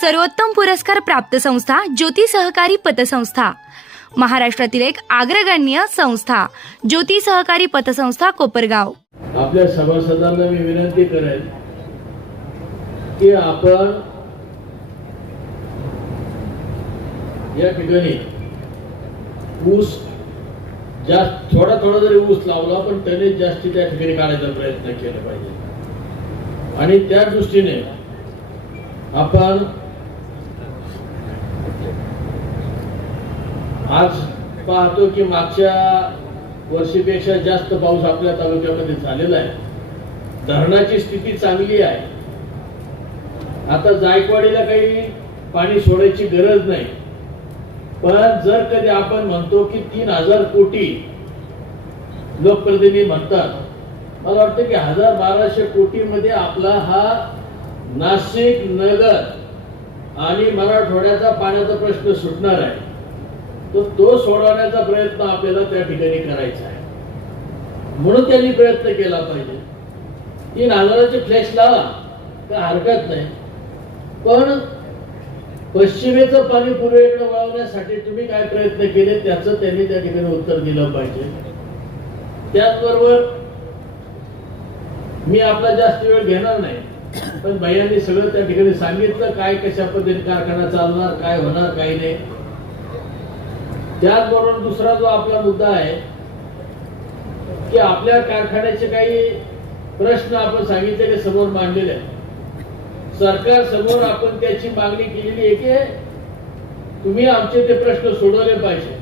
सर्वोत्तम पुरस्कार प्राप्त संस्था ज्योती सहकारी पतसंस्था. महाराष्ट्रातील एक अग्रगण्य संस्था ज्योती सहकारी पतसंस्था कोपरगाव. आपल्या सभासदांना मी विनंती करेन की आपण या ठिकाणी ऊस जास्त थोडा थोडा जरी ऊस लावला पण त्याने जास्ती त्या ठिकाणी काढायचा प्रयत्न केला पाहिजे. आणि त्या दृष्टीने आपण आज पाहतो की मागच्या वर्षीपेक्षा जास्त पाऊस आपल्या तालुक्यामध्ये झालेला आहे. धरणाची स्थिती चांगली आहे. आता जायकवाडीला काही पाणी सोडायची गरज नाही. पण जर कधी आपण म्हणतो की तीन हजार कोटी लोकप्रतिनिधी म्हणतात मला वाटतं की हजार बाराशे कोटीमध्ये आपला हा नाशिक नगर आणि मराठवाड्याचा पाण्याचा प्रश्न सुटणार आहे. तर तो सोडवण्याचा प्रयत्न आपल्याला त्या ठिकाणी करायचा आहे. म्हणून त्यांनी प्रयत्न केला पाहिजे. तीन हजाराचे फ्लॅश लावा काय हरकत नाही. पण पश्चिमेचं पाणी पूर्वेकडे वळवण्यासाठी तुम्ही काय प्रयत्न केले त्याचं त्यांनी त्या ठिकाणी उत्तर दिलं पाहिजे. त्याचबरोबर मी आपला जास्त वेळ घेणार नाही पण भैयांनी सगळं त्या ठिकाणी सांगितलं काय कशा पद्धतीने कारखाना चालणार काय होणार काही नाही. त्याचबरोबर दुसरा जो आपला मुद्दा आहे की आपल्या कारखान्याचे काही प्रश्न आपण सांगितले की समोर मांडलेले आहेत. सरकार समोर आपण त्याची मागणी केलेली आहे की तुम्ही आमचे ते प्रश्न सोडवले पाहिजे.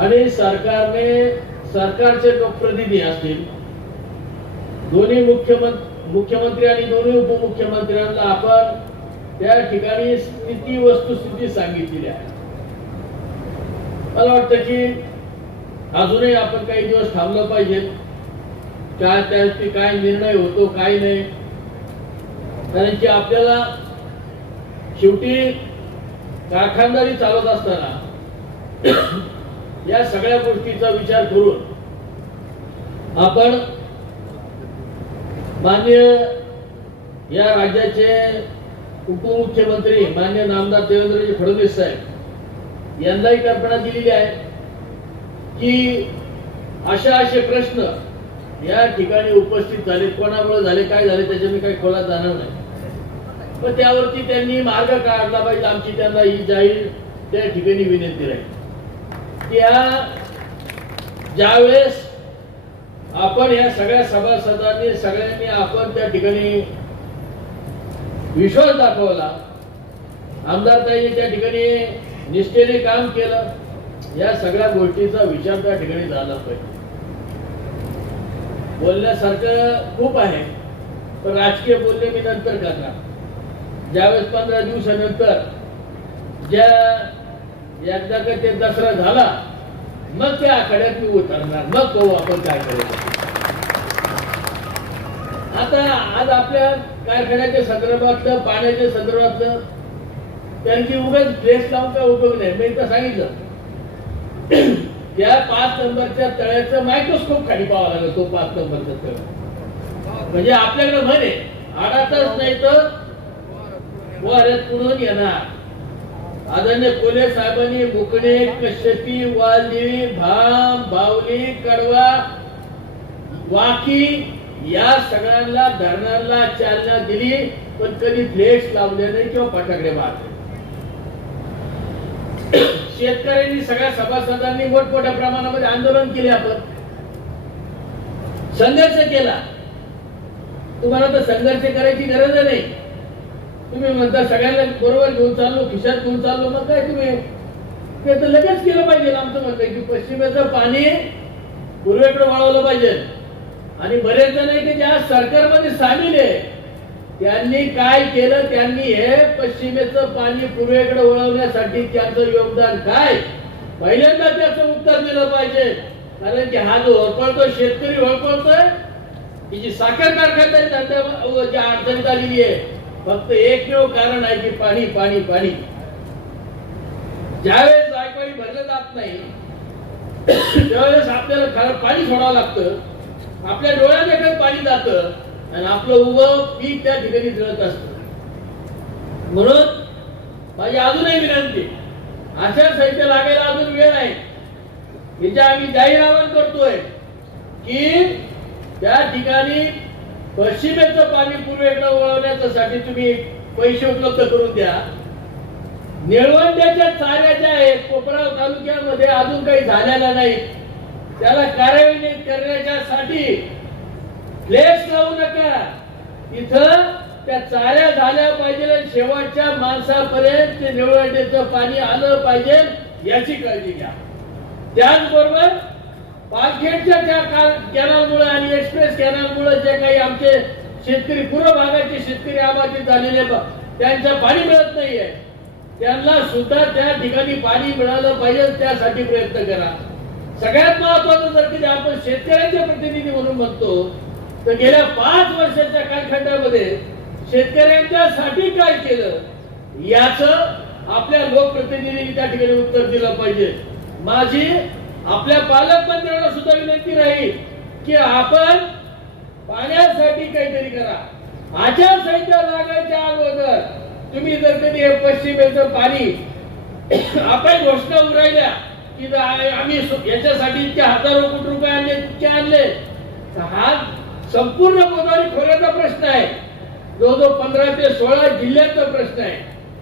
आणि सरकारने सरकारचे लोकप्रतिनिधी असतील दोन्ही मुख्यमंत्री मुख्यमंत्री आणि दोन्ही उपमुख्यमंत्र्यांना आपण त्या ठिकाणी स्थिती वस्तुस्थिती सांगितलेली आहे. मला वाटतं की अजूनही आपण काही दिवस थांबलं पाहिजे. काय त्यावरती काय निर्णय होतो काय नाही. कारण की आपल्याला शेवटी कारखानदारी चालत असताना या सगळ्या गोष्टीचा विचार करून आपण मान्य या राज्याचे उपमुख्यमंत्री मान्य नामदार देवेंद्रजी फडणवीस साहेब यांनाही कल्पना दिलेली आहे की अशा असे प्रश्न या ठिकाणी उपस्थित झाले कोणामुळे झाले काय झाले त्याच्या मी काही खोलात जाणार नाही. पण त्यावरती त्यांनी मार्ग काढला पाहिजे आमची त्यांना ही जाहीर त्या ठिकाणी विनंती राहील. त्या ज्यावेळेस आपण या सगळ्या सभासदांनी सगळ्यांनी आपण त्या ठिकाणी विश्वास दाखवला आमदार ताई त्या ठिकाणी निष्ठेने काम केलं या सगळ्या गोष्टीचा विचार त्या ठिकाणी झाला पाहिजे. बोलण्यासारखं खूप आहे पण राजकीय बोलणे मी नंतर करणार. ज्यावेळेस पंधरा दिवसानंतर ज्या एकदा का ते दसरा झाला मग त्या आखाड्यात मी उतरणार. मग पाहू आपण काय करू आता आज आपल्या कारखान्याच्या संदर्भातलं पाण्याच्या संदर्भातलं त्यांची उगाच ड्रेस लावून काय उपयोग नाही. मी तर सांगितलं. त्या पाच नंबरच्या तळ्याचं मायक्रोस्कोप खाली पाहावा लागेल तो पाच नंबरचा तळ. म्हणजे आपल्याकडे म्हणे आडातच नाही तर वाऱ्यात पुढून येणार. आदरणीय कोले साहेबांनी बुकणे कश्यपी वाली भाम बावली कडवा वाकी या सगळ्यांना धरणाला चालना दिली पण कधी फ्लेक्स लावले नाही किंवा फटाकडे मारले. शेतकऱ्यांनी सगळ्या सभासदांनी मोठमोठ्या प्रमाणामध्ये आंदोलन केले आपण. संघर्ष केला. तुम्हाला तर संघर्ष करायची गरज नाही. तुम्ही म्हणता सगळ्यांना बरोबर घेऊन चाललो खिशात घेऊन चाललो मग काय तुम्ही? ते तर लगेच केलं पाहिजे आमचं म्हणणं की पश्चिमेचं पाणी पूर्वेकडे वळवलं पाहिजे. आणि बरेच जण आहे की ज्या सरकारमध्ये सामील आहे. त्यांनी काय केलं त्यांनी हे पश्चिमेचं पाणी पूर्वेकडे वळवण्यासाठी त्यांचं योगदान काय? पहिल्यांदा त्याचं उत्तर दिलं पाहिजे. कारण की हा जो होळपळतो शेतकरी होळपळतोय की जी साखर कारखान्यात धंद्या जी अडचणीत आलेली आहे फक्त एकमेव कारण आहे की पाणी पाणी पाणी. ज्यावेळेस जायकवाडी भरलं जात नाही त्यावेळेस आपल्याला खरं पाणी सोडावं लागतं. आपल्या डोळ्यादेखत पाणी जातं. आणि आपलं उभं पीक त्या ठिकाणी जळत असत. म्हणून माझी अजूनही विनंती अशा साहित्य लागायला अजून वेळ आहे म्हणजे हिचे आम्ही जाहीर आवाहन करतोय की त्या ठिकाणी पश्चिमेचं पाणी पूर्वेकडे वळवण्यासाठी तुम्ही पैसे उपलब्ध करून द्या. निळवंड्याच्या चाऱ्या ज्या आहेत कोपराव तालुक्यामध्ये अजून काही झालेल्या नाही त्याला कार्यान्वित करण्याच्यासाठी लेस लावू नका. इथं त्या चाऱ्या झाल्या पाहिजे शेवटच्या माणसापर्यंत ते निवडण्याचं पाणी आलं पाहिजे याची काळजी घ्या. त्याचबरोबर पालखेडच्या त्या कॅनलमुळे आणि एक्सप्रेस कॅनलमुळे जे काही आमचे शेतकरी पूर्व भागाचे शेतकरी आबाधित झालेले त्यांचं पाणी मिळत नाहीये. त्यांना सुद्धा त्या ठिकाणी पाणी मिळालं पाहिजे त्यासाठी प्रयत्न करा. सगळ्यात महत्वाचं जर की आपण शेतकऱ्यांचे प्रतिनिधी म्हणून म्हणतो तर गेल्या पाच वर्षाच्या कालखंडामध्ये शेतकऱ्यांच्यासाठी काय केलं? याच आपल्या लोकप्रतिनिधींनी त्या ठिकाणी उत्तर दिलं पाहिजे. माझी आपल्या पालकमंत्र्यांना सुद्धा विनंती राहील की आपण पाण्यासाठी काहीतरी करा. आचारसंहिता लागायच्या अगोदर तुम्ही जर कधी हे पश्चिमेचं पाणी आपण घोषणा उरायल्या की आम्ही याच्यासाठी इतके हजारो कोटी रुपये आणले तितके आणले. हा संपूर्ण गोदावरी खोऱ्याचा प्रश्न आहे. जो जो पंधरा ते सोळा जिल्ह्याचा प्रश्न आहे.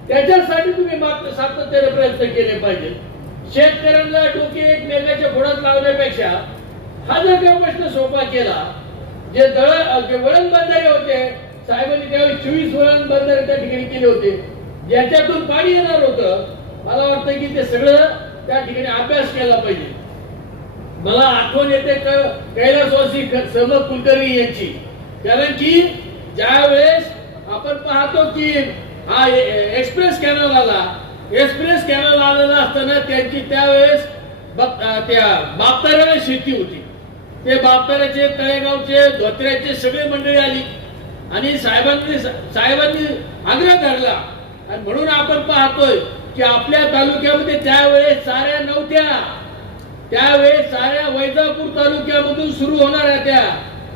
त्याच्यासाठी तुम्ही मात्र सातत्याने प्रयत्न केले पाहिजे. शेतकऱ्यांना डोके एकमेकाच्या घोडात लावण्यापेक्षा हा जर काही प्रश्न सोपा केला जे दळ जे वळण बंधारे होते साहेबांनी त्यावेळी चोवीस वळण बंधारे त्या ठिकाणी केले होते. ज्याच्यातून पाणी येणार होतं मला वाटतं की ते सगळं त्या ठिकाणी अभ्यास केला पाहिजे. मला आठवण येते कैलासवासी ख- कुलकर्णी यांची. कारण की ज्या वेळेस आपण पाहतो की हा एक्सप्रेस कॅनल आला. एक्सप्रेस कॅनल आलेला असताना त्यांची त्यावेळेस त्या बापताऱ्याला शेती होती. ते बापताऱ्याचे तळेगावचे धोत्र्याचे सगळे मंडळी आली. आणि साहेबांनी साहेबांनी आग्रह धरला. आणि म्हणून आपण पाहतोय की आपल्या तालुक्यामध्ये त्यावेळेस साऱ्या नव्हत्या. त्यावेळेस साऱ्या वैजापूर तालुक्यामधून सुरू होणाऱ्या त्या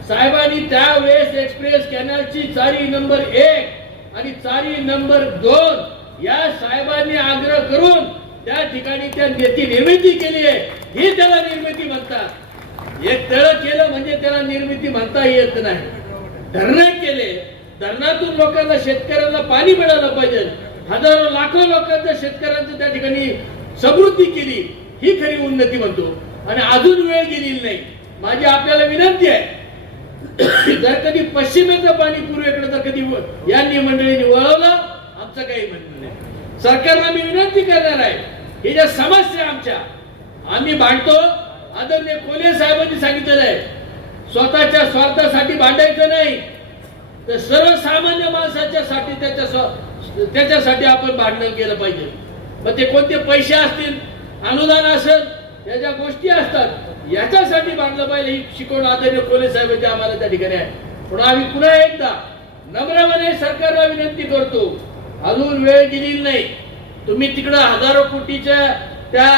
साहेबांनी त्यावेळेस एक्सप्रेस कॅनलची चारी नंबर एक आणि चारी नंबर दोन या साहेबांनी आग्रह करून त्या ठिकाणी त्या त्याची निर्मिती केली आहे. ही त्याला निर्मिती म्हणतात. हे तळ केलं म्हणजे त्याला निर्मिती म्हणता येत नाही. धरण केले. धरणातून लोकांना शेतकऱ्यांना पाणी मिळालं पाहिजे. हजारो लाखो लोकांच्या शेतकऱ्यांचं त्या ठिकाणी समृद्धी केली. ही खरी उन्नती म्हणतो. आणि अजून वेळ गेलेली नाही. माझी आपल्याला विनंती आहे. जर कधी पश्चिमेचं पाणी पूर्वेकडे जर कधी व- यांनी मंडळीने वळवलं आमचं काही म्हणणं नाही. सरकारला मी विनंती करणार आहे. हे ज्या समस्या आमच्या आम्ही भांडतो. आदरणीय कोले साहेबांनी सांगितलेलं आहे. स्वतःच्या स्वार्थासाठी भांडायचं नाही. तर सर्वसामान्य माणसाच्या साठी त्याच्या त्याच्यासाठी आपण भांडण केलं पाहिजे. मग ते कोणते पैसे असतील? अनुदान असेल या ज्या गोष्टी असतात याच्यासाठी बांधलं पाहिजे ही शिकवण आदरणीय कोले साहेबांची म्हणजे आम्हाला त्या ठिकाणी आहे. पण आम्ही पुन्हा एकदा नम्रपणे सरकारला विनंती करतो अजून वेळ गेलेली नाही. तुम्ही तिकडं हजारो कोटीच्या त्या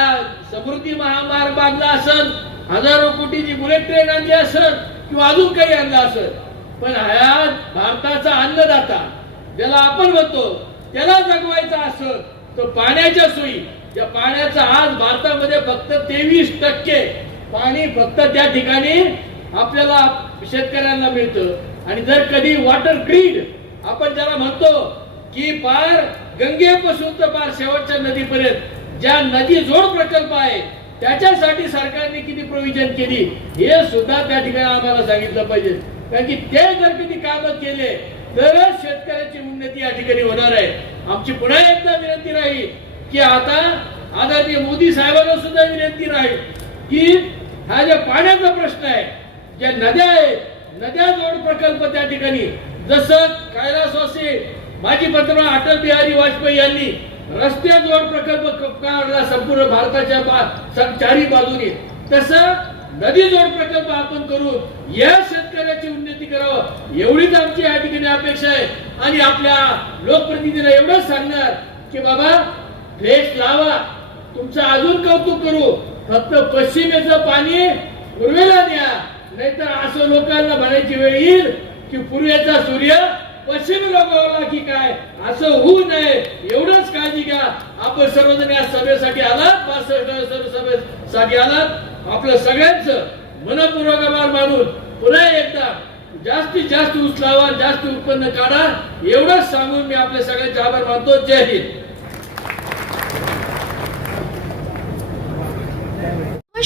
समृद्धी महामार्ग बांधला असेल हजारो कोटीची बुलेट ट्रेन आणली असेल किंवा अजून काही आणलं असेल पण हा भारताचा अन्नदाता ज्याला आपण म्हणतो त्याला जगवायचा असेल तर पाण्याच्या सोयी या पाण्याचा आज भारतामध्ये फक्त तेवीस टक्के पाणी फक्त त्या ठिकाणी आपल्याला शेतकऱ्यांना मिळतं. आणि जर कधी वॉटर ग्रीड आपण ज्याला म्हणतो की पार गंगेपासून तर पार शेवटच्या नदीपर्यंत ज्या नदी जोड प्रकल्प आहे त्याच्यासाठी सरकारने किती प्रोव्हिजन केली हे सुद्धा त्या ठिकाणी आम्हाला सांगितलं पाहिजे. कारण की ते जर कधी काम केले तरच शेतकऱ्याची उन्नती या ठिकाणी होणार आहे. आमची पुन्हा एकदा विनंती राहील की आता आदरणीय मोदी साहेबांना सुद्धा विनंती राहील की हा ज्या पाण्याचा प्रश्न आहे ज्या नद्या आहेत नद्या जोड प्रकल्प त्या ठिकाणी जसं कैलासवासी माजी पंतप्रधान अटल बिहारी वाजपेयी यांनी रस्ते जोड प्रकल्प काढला संपूर्ण भारताच्या बा- चारी बाजूने तसं नदी जोड प्रकल्प आपण करून या शेतकऱ्याची उन्नती करावं एवढीच आमची या ठिकाणी अपेक्षा आहे. आणि आपल्या लोकप्रतिनिधीला एवढंच सांगणार की बाबा फ्लेक्स लावा. तुमचं अजून कौतुक करू. फक्त पश्चिमेचं पाणी पूर्वेला द्या. नाहीतर असं लोकांना म्हणायची वेळ येईल की पूर्वेचा सूर्य पश्चिम लोकांना की काय? असं होऊ नये. एवढंच काळजी घ्या. आपण सर्वजण या सभेसाठी आलात. पासष्ट सभेसाठी आलात. आपलं सगळ्यांचं मनपूर्वक आभार मानून पुन्हा एकदा जास्तीत जास्त ऊस लावा जास्त उत्पन्न काढा. एवढंच सांगून मी आपल्या सगळ्यांचे आभार मानतो. जय हिंद.